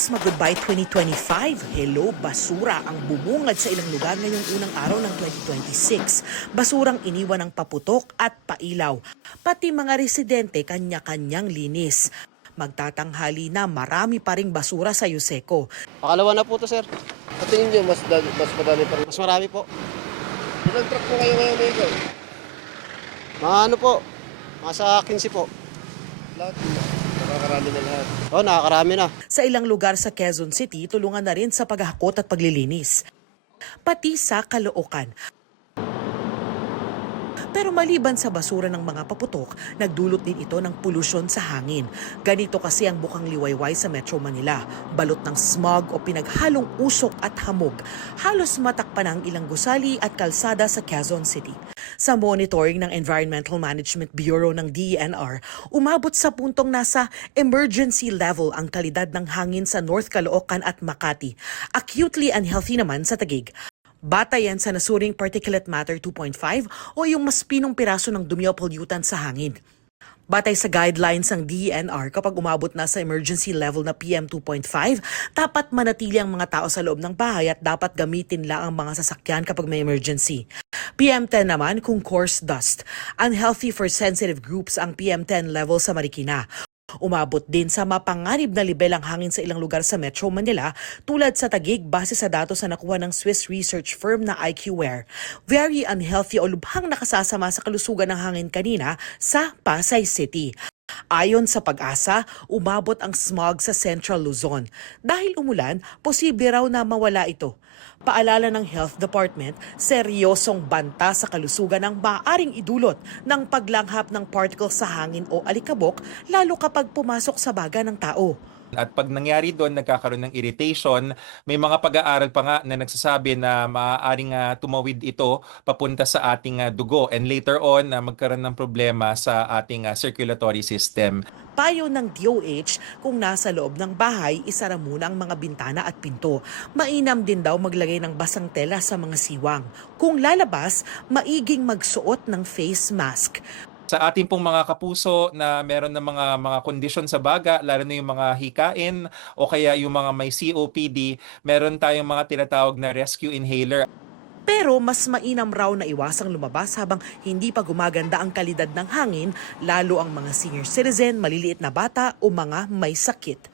Christmas, mag-goodbye 2025. Hello, basura ang bumungad sa ilang lugar ngayong unang araw ng 2026. Basurang iniwan ng paputok at pailaw. Pati mga residente kanya-kanyang linis. Magtatanghali na marami pa ring basura sa Yuseco. Pakalawa na po to, sir. Sa tingin nyo, mas madami pa rin. Mas marami po. Ilang truck po kayo ngayon, Michael? Mga ano po, mga sa 15 po. Lahat. Nakakarami na lahat. Oh, nakakarami na. Sa ilang lugar sa Quezon City, tulungan na rin sa paghahakot at paglilinis. Pati sa Caloocan. Pero maliban sa basura ng mga paputok, nagdulot din ito ng polusyon sa hangin. Ganito kasi ang bukang liwayway sa Metro Manila. Balot ng smog o pinaghalong usok at hamog. Halos matakpan ang ilang gusali at kalsada sa Quezon City. Sa monitoring ng Environmental Management Bureau ng DENR, umabot sa puntong nasa emergency level ang kalidad ng hangin sa North Caloocan at Makati. Acutely unhealthy naman sa Taguig. Bata yan sa nasuring particulate matter 2.5 o yung mas pinong piraso ng dumi o pollutant sa hangin. Batay sa guidelines ng DENR, kapag umabot na sa emergency level na PM 2.5, dapat manatili ang mga tao sa loob ng bahay at dapat gamitin lang ang mga sasakyan kapag may emergency. PM 10 naman kung coarse dust. Unhealthy for sensitive groups ang PM 10 level sa Marikina. Umabot din sa mapanganib na lebel ang hangin sa ilang lugar sa Metro Manila tulad sa Taguig base sa datos na nakuha ng Swiss research firm na IQWare. Very unhealthy o lubhang nakasasama sa kalusugan ng hangin kanina sa Pasay City. Ayon sa Pag-asa, umabot ang smog sa Central Luzon. Dahil umulan, posible raw na mawala ito. Paalala ng Health Department, seryosong banta sa kalusugan ang maaaring idulot ng paglanghap ng particles sa hangin o alikabok lalo kapag pumasok sa baga ng tao. At pag nangyari doon, nagkakaroon ng irritation, may mga pag-aaral pa nga na nagsasabi na maaaring tumawid ito papunta sa ating dugo and later on magkaroon ng problema sa ating circulatory system. Payo ng DOH, kung nasa loob ng bahay, isara muna ang mga bintana at pinto. Mainam din daw maglagay ng basang tela sa mga siwang. Kung lalabas, maiging magsuot ng face mask. Sa ating pong mga kapuso na meron ng mga kondisyon sa baga, lalo na yung mga hikain o kaya yung mga may COPD, meron tayong mga tinatawag na rescue inhaler. Pero mas mainam raw na iwasang lumabas habang hindi pa gumaganda ang kalidad ng hangin, lalo ang mga senior citizen, maliliit na bata o mga may sakit.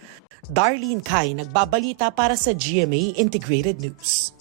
Darlene Kai, nagbabalita para sa GMA Integrated News.